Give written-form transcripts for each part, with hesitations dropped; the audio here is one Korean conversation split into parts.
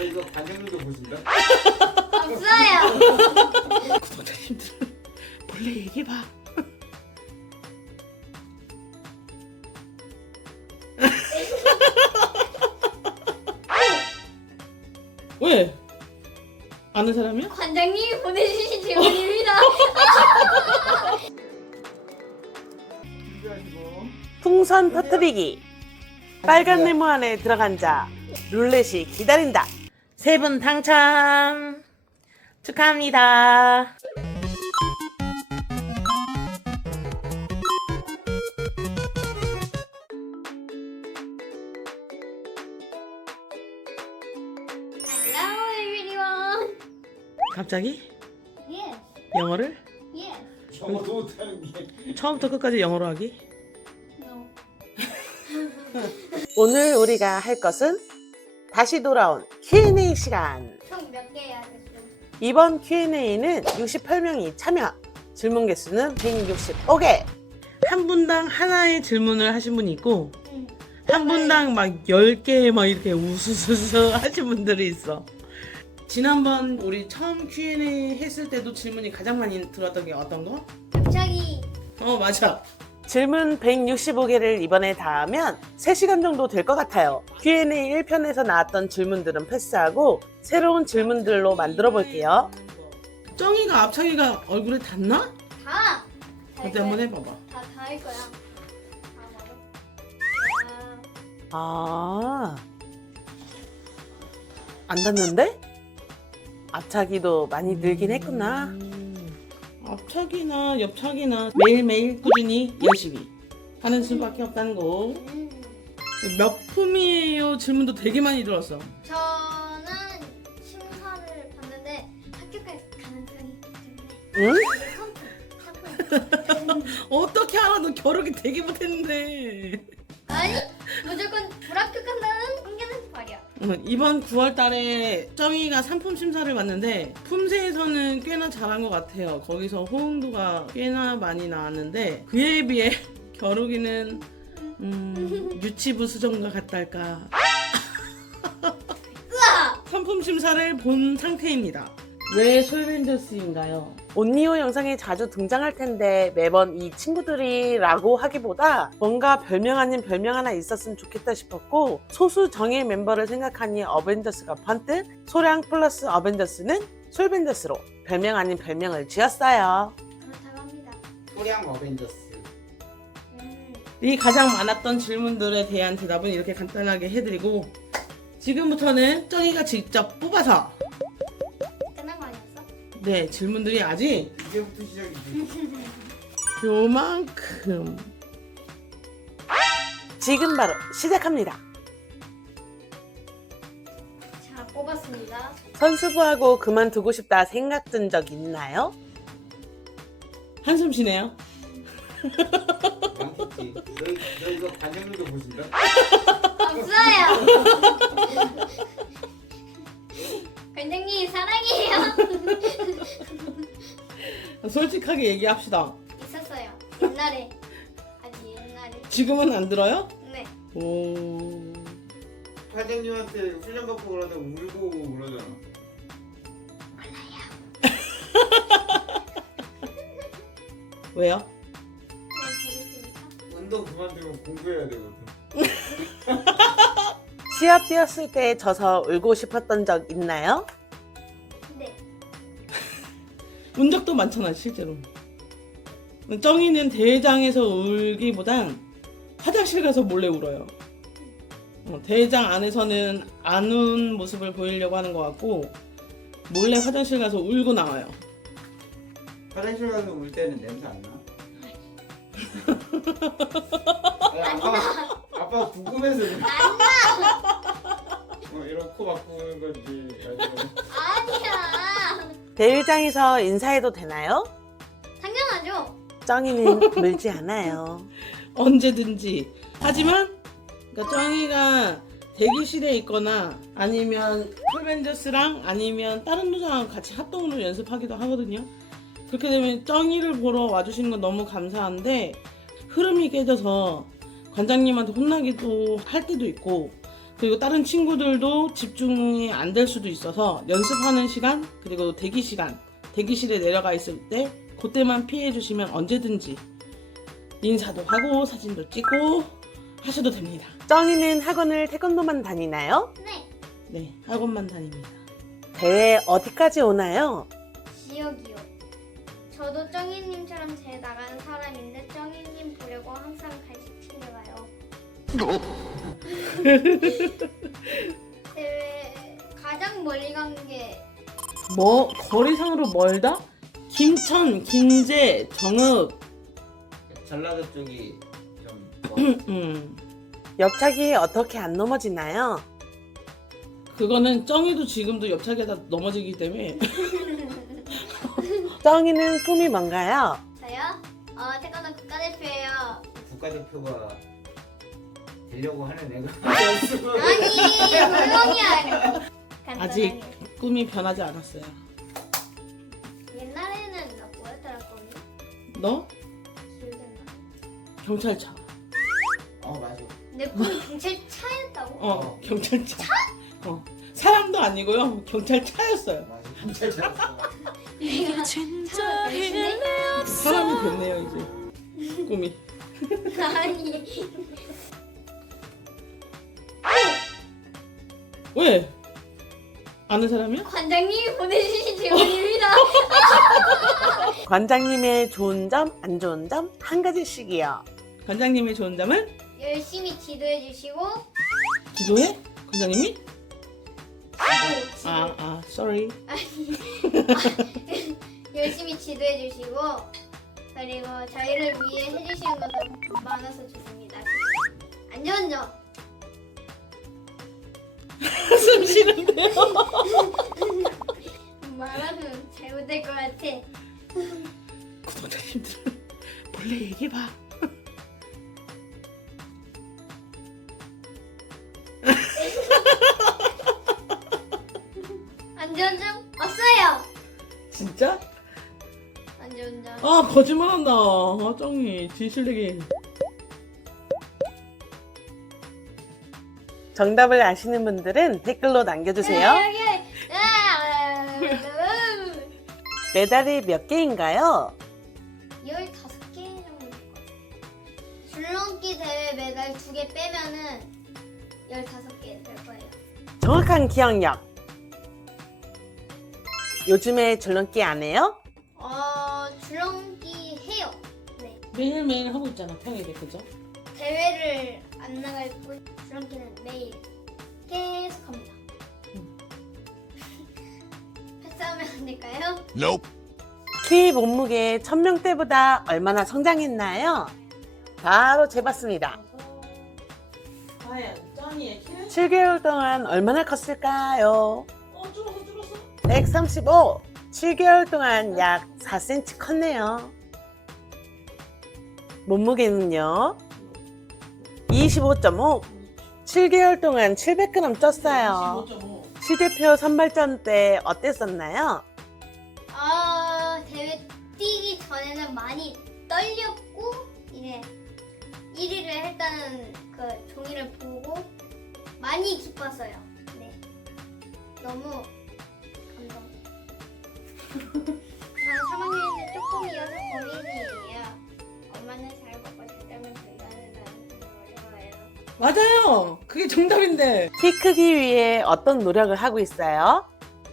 이거 관장님도 보신다? 없어요. 구독자님들은 몰래 얘기해봐. 왜? 아는 사람이야? 관장님이 보내주신 질문입니다. 준비하시고. 풍선 터뜨리기. 빨간 네모 안에 들어간 자 룰렛이 기다린다. 세 분 당첨 축하합니다. Hello everyone. 갑자기 Yes. 영어를 Yes. 저도 못하는 게. 처음부터 끝까지 영어로 하기? No. 오늘 우리가 할 것은 다시 돌아온 Q&A 시간. 총 몇 개 해야 됐어요? 이번 Q&A는 68명이 참여, 질문 개수는 165개. 한 분당 하나의 질문을 하신 분이 있고 응. 한 분당 막 10개 막 이렇게 우수수수 하신 분들이 있어. 지난번 우리 처음 Q&A 했을 때도 질문이 가장 많이 들어왔던 게 어떤 거? 갑자기 맞아. 질문 165개를 이번에 다 하면 3시간 정도 될 것 같아요. Q&A 1편에서 나왔던 질문들은 패스하고 새로운 질문들로 만들어 볼게요. 쩡이가 앞차기가 얼굴에 닿나? 다. 어때 한번 해봐봐. 다 할 거야. 안 닿는데? 앞차기도 많이 늘긴 했구나. 앞차기나 옆차기나 매일매일 꾸준히 열심히 하는 수밖에 없다는 거. 몇 품이에요? 질문도 되게 많이 들었어. 저는 심사를 봤는데 합격할 가능성이 있기 때문에 응? 상품. 어떻게 알아? 너 겨루기 되게 못했는데. 아니 무조건 불합격한다는 한계는 말이야. 이번 9월 달에 쩡이가 상품 심사를 봤는데 품새에서는 꽤나 잘한 것 같아요. 거기서 호응도가 꽤나 많이 나왔는데 그에 비해 겨루기는 유치부 수준과 같달까. 상품 심사를 본 상태입니다. 왜 솔벤져스인가요? 온리오 영상에 자주 등장할 텐데 매번 이 친구들이라고 하기보다 뭔가 별명 아닌 별명 하나 있었으면 좋겠다 싶었고 소수 정예 멤버를 생각하니 어벤져스가 번뜩 소량 플러스 어벤져스는 솔벤져스로 별명 아닌 별명을 지었어요. 그렇다고 합니다. 소량 어벤져스. 이 가장 많았던 질문들에 대한 대답은 이렇게 간단하게 해드리고 지금부터는 쩡이가 직접 뽑아서 끝난 거 아니었어? 네 질문들이 아직 이제부터 시작이지. 요만큼 지금 바로 시작합니다. 자 뽑았습니다. 선수부하고 그만두고 싶다 생각 든 적 있나요? 한숨 쉬네요. 많겠지. 너 이거 관장님도 보신다? 없어요. 관장님 사랑해요. 솔직하게 얘기합시다. 있었어요. 옛날에. 아주 옛날에. 지금은 안 들어요? 네. 오. 관장님한테 훈련 받고 그러다 울고 그러잖아. 왜요? 그냥 재밌으니까. 운동 그만두면 공부해야 되거든. 시합 뛰었을 때 져서 울고 싶었던 적 있나요? 네. 운 적도 많잖아 실제로. 쩡이는 대회장에서 울기보단 화장실 가서 몰래 울어요. 대회장 안에서는 안 운 모습을 보이려고 하는 것 같고 몰래 화장실 가서 울고 나와요. 화장실 가서 울 때는 냄새 안 나? 아니, 아빠 궁금해서 그래. 이런 코 바꾸는 건지 아니면 아니야. 대회장에서 인사해도 되나요? 당연하죠. 쩡이는 물지 않아요. 언제든지. 하지만 그러니까 쩡이가 대기실에 있거나 아니면 솔벤져스랑 아니면 다른 노사랑 같이 합동으로 연습하기도 하거든요. 그렇게 되면 쩡이를 보러 와주시는 건 너무 감사한데 흐름이 깨져서 관장님한테 혼나기도 할 때도 있고 그리고 다른 친구들도 집중이 안 될 수도 있어서 연습하는 시간, 그리고 대기 시간, 대기실에 내려가 있을 때 그때만 피해 주시면 언제든지 인사도 하고 사진도 찍고 하셔도 됩니다. 쩡이는 학원을 태권도만 다니나요? 네. 네, 학원만 다닙니다. 대회 어디까지 오나요? 지역이요. 저도 쩡이님처럼 제 나가는 사람인데 쩡이님 보려고 항상 간식 챙겨가요. 대회 가장 멀리 간 게 뭐 거리상으로 멀다? 김천, 김제, 정읍. 전라도 쪽이 좀 옆차기 어떻게 안 넘어지나요? 그거는 쩡이도 지금도 옆차기에다 넘어지기 때문에. 쩡이는 꿈이 뭔가요? 저요? 태권도 국가대표예요. 국가대표가 되려고 하는 애가 아니 물론이야. 아직 꿈이 변하지 않았어요. 옛날에는 나 뭐였더라 꿈이? 너? 기억이 안 나. 경찰차. 맞아. 내 꿈이 경찰차였다고? 경찰차. 사람도 아니고요. 경찰차였어요. 맞아. 경찰 잘했어. 내가 진짜 열심히 사람이 됐네요, 이제. 꿈이. 아니 왜? 아는 사람이야? 관장님이 보내주신 질문입니다. 관장님의 좋은 점, 안 좋은 점 한 가지씩이요. 관장님의 좋은 점은? 열심히 지도해 주시고 기도해? 관장님이? 지도. sorry. 열심히 지도해 주시고 그리고 저희를 위해 해주시는 것도 많아서 좋습니다. 안 좋은 점 숨 쉬는데요. 말하면 잘못될 것 같아. 구독자님들은 몰래 얘기해봐. 안 좋은 점 없어요. 진짜? 안 좋은 점. 거짓말한다. 쩡이 진실되게. 정답을 아시는 분들은 댓글로 남겨주세요. 메달이 몇 개인가요? 15개 정도 될 것 같아요. 줄넘기 대회 메달 2개 빼면은 15개 될 거예요. 정확한 기억력. 요즘에 줄넘기 안 해요? 줄넘기 해요. 네. 매일매일 하고 있잖아, 평일에, 그죠? 대회를 안 나갈 뿐 줄넘기는 매일 계속 합니다. 패스하면 안 될까요? 키 몸무게 1000명 때보다 얼마나 성장했나요? 바로 재봤습니다. 과연 쩡이의 키는? 7개월 동안 얼마나 컸을까요? 줄었어. 135. 7개월 동안 약 4cm 컸네요. 몸무게는요? 25.5. 7개월 동안 700g 쪘어요. 25.5. 시대표 선발전 때 어땠었나요? 대회 뛰기 전에는 많이 떨렸고 이제 1위를 했다는 그 종이를 보고 많이 기뻤어요. 네, 너무 감동. 저는 3학년인데 조금이어서 고민이에요. 엄마는 잘 먹고 잘 자면 된다는 생각을 해봐요. 맞아요. 그게 정답인데. 키 크기 위해 어떤 노력을 하고 있어요?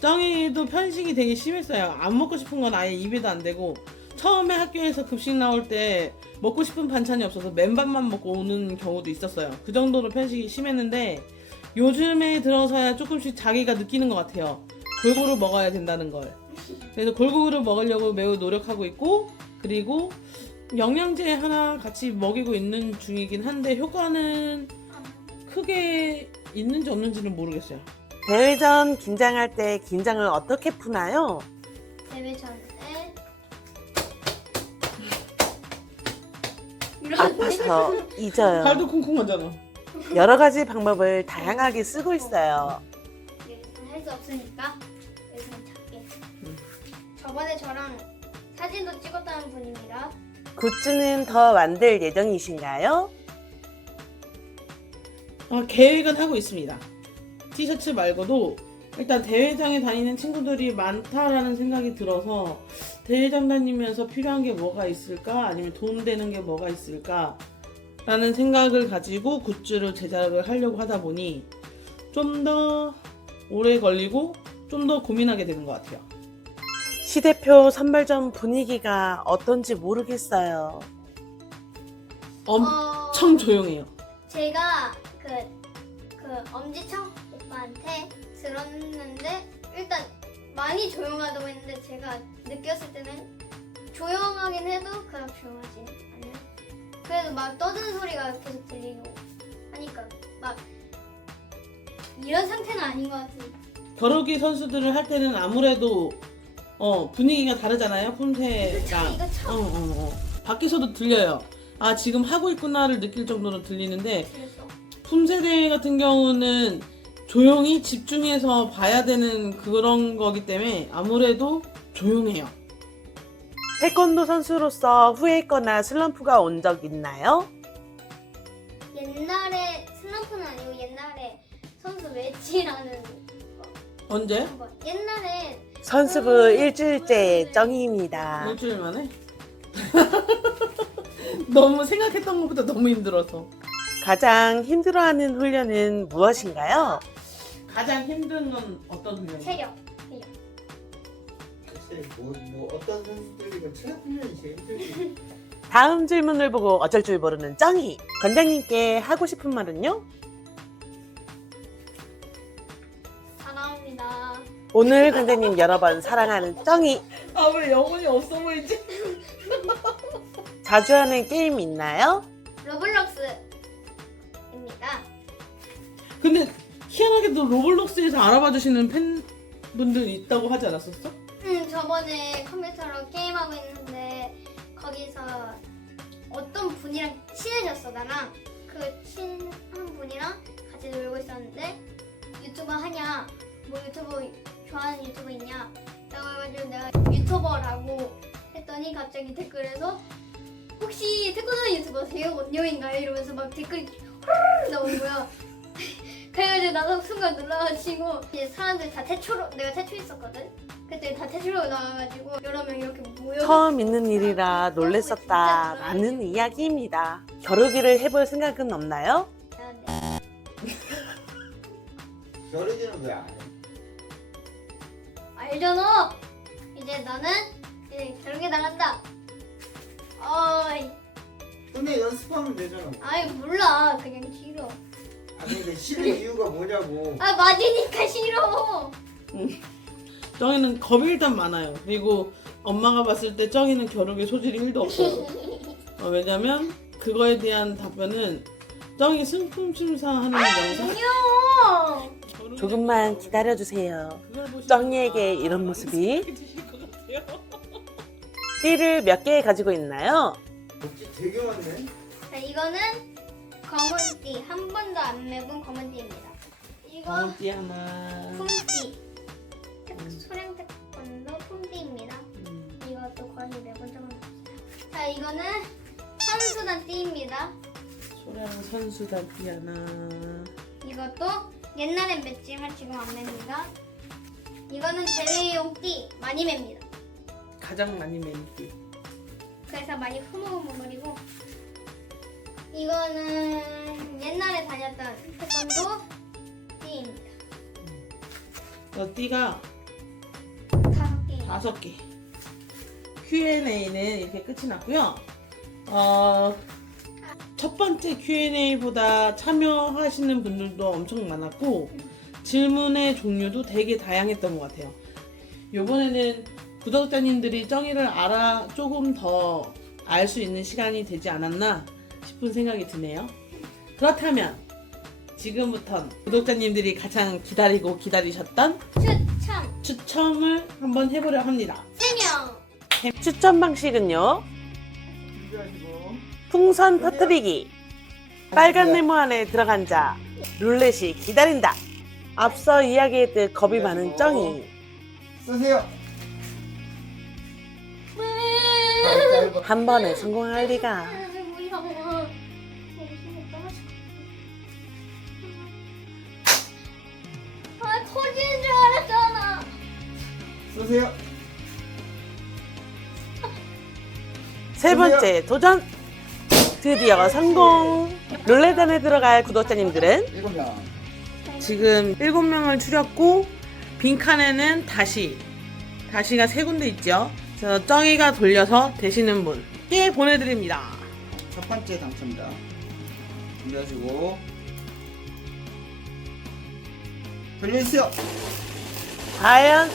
쩡이도 편식이 되게 심했어요. 안 먹고 싶은 건 아예 입에도 안 대고 처음에 학교에서 급식 나올 때 먹고 싶은 반찬이 없어서 맨밥만 먹고 오는 경우도 있었어요. 그 정도로 편식이 심했는데 요즘에 들어서야 조금씩 자기가 느끼는 것 같아요. 골고루 먹어야 된다는 걸. 그래서 골고루 먹으려고 매우 노력하고 있고, 그리고 영양제 하나 같이 먹이고 있는 중이긴 한데 효과는 크게 있는지 없는지는 모르겠어요. 대회 전 긴장할 때 긴장을 어떻게 푸나요? 대회 전에 아파서 잊어요. 발도 쿵쿵하잖아. 여러 가지 방법을 다양하게 쓰고 있어요. 할 수 없으니까 여기서는 작게. 저번에 저랑 사진도 찍었다는 분입니다. 굿즈는 더 만들 예정이신가요? 계획은 하고 있습니다. 티셔츠 말고도 일단 대회장에 다니는 친구들이 많다라는 생각이 들어서 대회장 다니면서 필요한 게 뭐가 있을까? 아니면 도움되는 게 뭐가 있을까? 라는 생각을 가지고 굿즈를 제작을 하려고 하다 보니 좀 더 오래 걸리고 좀 더 고민하게 되는 것 같아요. 시대표 선발전 분위기가 어떤지 모르겠어요. 엄청 조용해요. 제가 그 엄지척 오빠한테 들었는데 일단 많이 조용하다고 했는데 제가 느꼈을 때는 조용하긴 해도 그렇게 조용하지 않아요. 그래도 막 떠드는 소리가 계속 들리고 하니까 막 이런 상태는 아닌 것 같아요. 겨루기 선수들을 할 때는 아무래도 분위기가 다르잖아요. 품새가 이거 참 밖에서도 들려요. 아 지금 하고 있구나를 느낄 정도로 들리는데 그랬어. 품새 대회 같은 경우는 조용히 집중해서 봐야 되는 그런 거기 때문에 아무래도 조용해요. 태권도 선수로서 후회했거나 슬럼프가 온 적 있나요? 옛날에 슬럼프는 아니고 옛날에 선수 매치라는 언제? 거. 옛날에 선수부 일주일째 정희입니다. 일주일 만에? 너무 생각했던 것보다 너무 힘들어서. 가장 힘들어하는 훈련은 무엇인가요? 가장 힘든 건 어떤 훈련이에요? 체력. 글쎄 뭐 어떤 선수들이고 체력 훈련이 제일 힘들지. 다음 질문을 보고 어쩔 줄 모르는 정희. 관장님께 하고 싶은 말은요? 사랑합니다. 오늘 관장님 여러 번 사랑하는 정희. 아 왜 영혼이 없어 보이지? 자주 하는 게임 있나요? 로블록스입니다. 근데 희한하게도 로블록스에서 알아봐 주시는 팬분들 있다고 하지 않았었어? 저번에 컴퓨터로 게임하고 있는데 거기서 어떤 분이랑 친해졌어 나랑. 그 친한 분이랑 같이 놀고 있었는데 유튜버 하냐, 뭐 유튜브 좋아하는 유튜버 있냐 라고 해가지고 내가 유튜버라고 했더니 갑자기 댓글에서 혹시 태권도 유튜버세요? 원녀인가요? 이러면서 막 댓글이 호르르 나온 거야. 그래가지고 나도 순간 놀라가지고 이제 사람들 다 태초로, 내가 태초 있었거든? 그때 다 태초로 나와가지고 여러 명 이렇게 모여. 처음 있는 일이라 놀랬었다 라는 이야기입니다. 겨루기를 해볼 생각은 없나요? 겨루기는 왜 안 해? 알잖아. 이제 나는 이제 겨루기 나간다. 어이, 근데 연습하면 되잖아. 아이 몰라. 그냥 싫어. 아 근데 싫은 이유가 뭐냐고. 아 맞으니까 싫어. 정희는 겁이 일단 많아요. 그리고 엄마가 봤을 때 정희는 겨루기 소질이 1도 없어요. 왜냐면 그거에 대한 답변은 정희 승품 심사하는 영상. 안녕. 조금만 기다려주세요. 정희에게 이런 모습이. 띠를 몇 개 가지고 있나요? 어찌 되게 많네. 자 이거는 검은 띠. 한 번도 안 매본 검은 띠입니다. 이거 띠 하나. 품띠. 소량 태권도 품띠입니다. 이것도 거의 매본 적은 없어요. 자 이거는 선수단 띠입니다. 소량 선수단 띠 하나. 이것도 옛날엔 맸지만 지금 안 맵니다. 이거는 대회용 띠 많이 맵니다. 가장 많이 맨 띠. 그래서 많이 흐물흐물거리고. 이거는 옛날에 다녔던 태권도 띠입니다. 띠가 5개. 5개. Q&A는 이렇게 끝이 났고요. 첫 번째 Q&A보다 참여하시는 분들도 엄청 많았고 질문의 종류도 되게 다양했던 것 같아요. 이번에는 구독자님들이 정희를 조금 더 알 수 있는 시간이 되지 않았나 싶은 생각이 드네요. 그렇다면 지금부터 구독자님들이 가장 기다리고 기다리셨던 추첨을 한번 해보려 합니다. 3명. 추첨 방식은요. 준비하시고. 풍선 터뜨리기. 빨간 네모 안에 들어간 자 룰렛이 기다린다. 앞서 이야기했듯 겁이 많은 정희. 쓰세요. 한 번에 성공할 리가. 쏘세요. 세 번째 도전! 드디어 성공! 룰레단에 들어갈 구독자님들은 7명. 지금 7명을 추렸고 빈칸에는 다시가 3군데 있죠. 그래서 쩡이가 돌려서 되시는 분께 보내드립니다. 첫 번째 당첨자. 준비하시고. 돌려주세요. 과연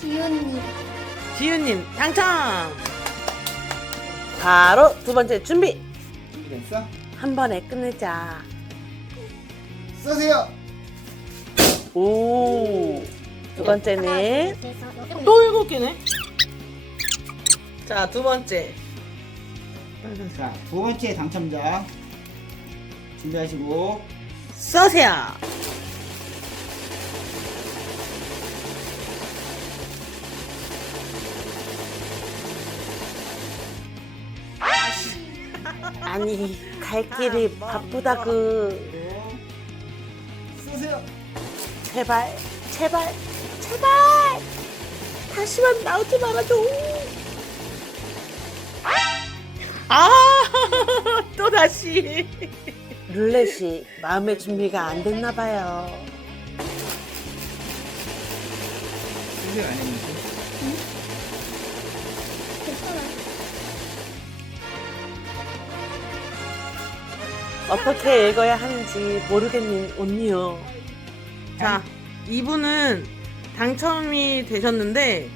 지훈님. 지윤님 당첨! 바로 두 번째 준비! 준비됐어? 한 번에 끝내자. 쏘세요. 오! 두 번째는 그래서 또 7개네? 자, 두 번째. 자, 두 번째 당첨자. 준비하시고. 쏘세요! 아니, 갈 길이 바쁘다구. 쏘세요. 제발, 제발, 제발! 다시만 나오지 말아줘. 아, 또 다시. 룰렛이 마음의 준비가 안 됐나 봐요. 쏘세요 안 했는데. 괜찮아. 어떻게 읽어야 하는지 모르겠는 언니요. 자, 이분은 당첨이 되셨는데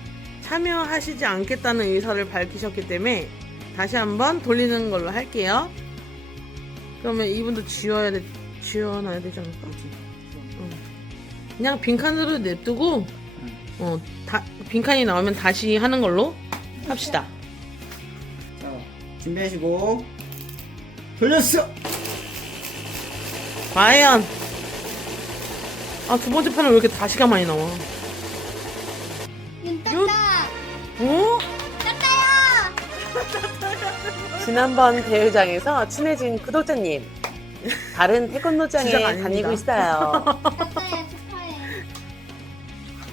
참여하시지 않겠다는 의사를 밝히셨기 때문에 다시 한번 돌리는 걸로 할게요. 그러면 이분도 지워놔야 되지 않을까? 그냥 빈칸으로 냅두고 빈칸이 나오면 다시 하는 걸로 합시다. 자, 준비하시고. 돌려주세요. 과연 두 번째 판은 왜 이렇게 다시가 많이 나와? 눈 떴다. 어? 떴다요. 지난번 대회장에서 친해진 구독자님 다른 태권도장에 시작 아닙니다. 다니고 있어요. 떴다요. 축하해.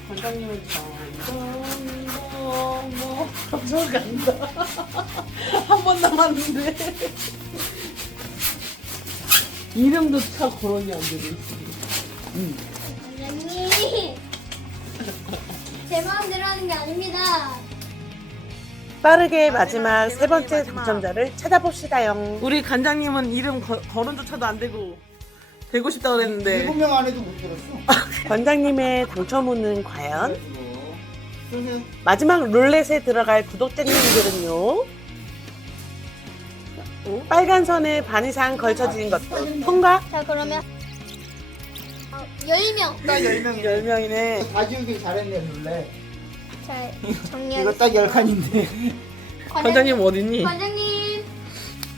관장님은 저간다. 한 번 남았는데 이름도 참 거론이 안 되고 있어. 원장님. 제 마음대로 하는 게 아닙니다. 빠르게 마지막 세 번째 당첨자를 찾아봅시다요. 우리 관장님은 이름 거론조차도 안 되고 되고 싶다 그랬는데 7명 안에도 못 들었어. 관장님의 당첨운은 과연? 돌려주고. 쏘세요. 마지막 룰렛에 들어갈 구독자님들은요. 빨간 선에 반 이상 걸쳐진 것도 통과? 자, 그러면 10명. 딱 10명이네. 10명이네. 다 지우기 잘했네, 룰레. 자, 이거 정리하겠습니다. 딱 10칸인데. 관장님 어딨니? 관장님.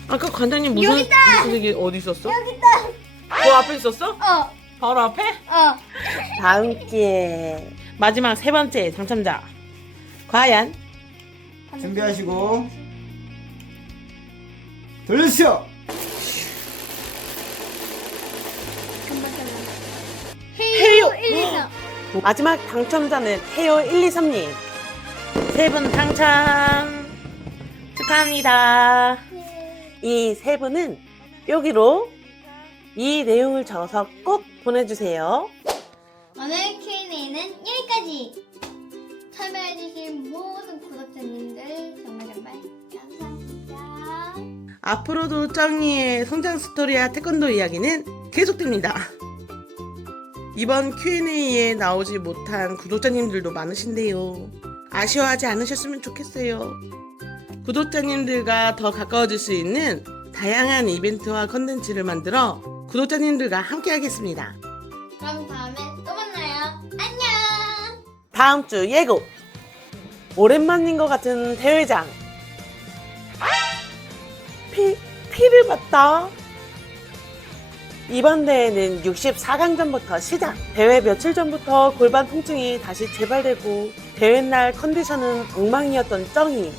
아까 관장님 무슨 얘기 어디 있었어? 여기 있다. 그 앞에 있었어? 어. 바로 앞에? 어. 다음 기회 마지막 세 번째 당첨자 과연? 준비하시고. 돌려주세요. 헤이오 헤이오. 1, 2, 3. 마지막 당첨자는 헤어 1, 2, 3님 세 분 당첨 축하합니다. 이 세 분은 여기로 이 내용을 적어서 꼭 보내주세요. 오늘 Q&A는 여기까지. 참여해주신 모든 구독자님들 정말 감사합니다. 앞으로도 쩡이의 성장 스토리와 태권도 이야기는 계속됩니다. 이번 Q&A에 나오지 못한 구독자님들도 많으신데요. 아쉬워하지 않으셨으면 좋겠어요. 구독자님들과 더 가까워질 수 있는 다양한 이벤트와 컨텐츠를 만들어 구독자님들과 함께 하겠습니다. 그럼 다음에 또 만나요. 안녕. 다음 주 예고! 오랜만인 것 같은 대회장. 피를 봤다. 이번 대회는 64강전부터 시작. 대회 며칠 전부터 골반 통증이 다시 재발되고 대회 날 컨디션은 엉망이었던 쩡이.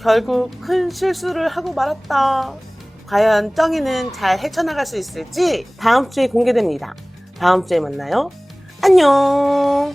결국 큰 실수를 하고 말았다. 과연 쩡이는 잘 헤쳐나갈 수 있을지 다음 주에 공개됩니다. 다음 주에 만나요. 안녕.